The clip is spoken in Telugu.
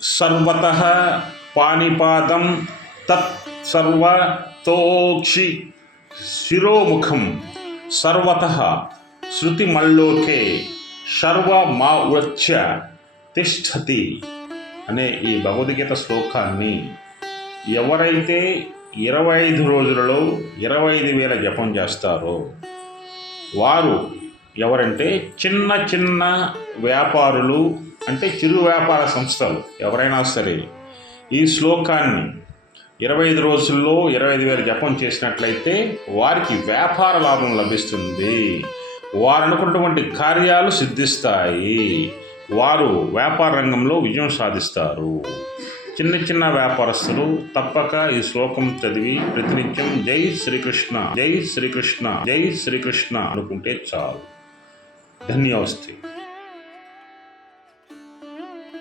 సర్వతః పాణిపాదం తత్ సర్వతోక్షి శిరోముఖం సర్వతః శృతిమల్లోకే సర్వమా ఉచ్య తిష్టతి అనే ఈ భగవద్గీత శ్లోకాన్ని ఎవరైతే 25 రోజులలో 25,000 జపం చేస్తారో వారు ఎవరంటే చిన్న చిన్న వ్యాపారులు, అంటే చిరు వ్యాపార సంస్థలు ఎవరైనా సరే ఈ శ్లోకాన్ని 25 రోజుల్లో 25,000 జపం చేసినట్లయితే వారికి వ్యాపార లాభం లభిస్తుంది. వారు అనుకున్నటువంటి కార్యాలు సిద్ధిస్తాయి. వారు వ్యాపార రంగంలో విజయం సాధిస్తారు. చిన్న చిన్న వ్యాపారస్తులు తప్పక ఈ శ్లోకం చదివి ప్రతినిత్యం జై శ్రీకృష్ణ జై శ్రీకృష్ణ జై శ్రీకృష్ణ అనుకుంటే చాలు. ధన్యవాదాలు.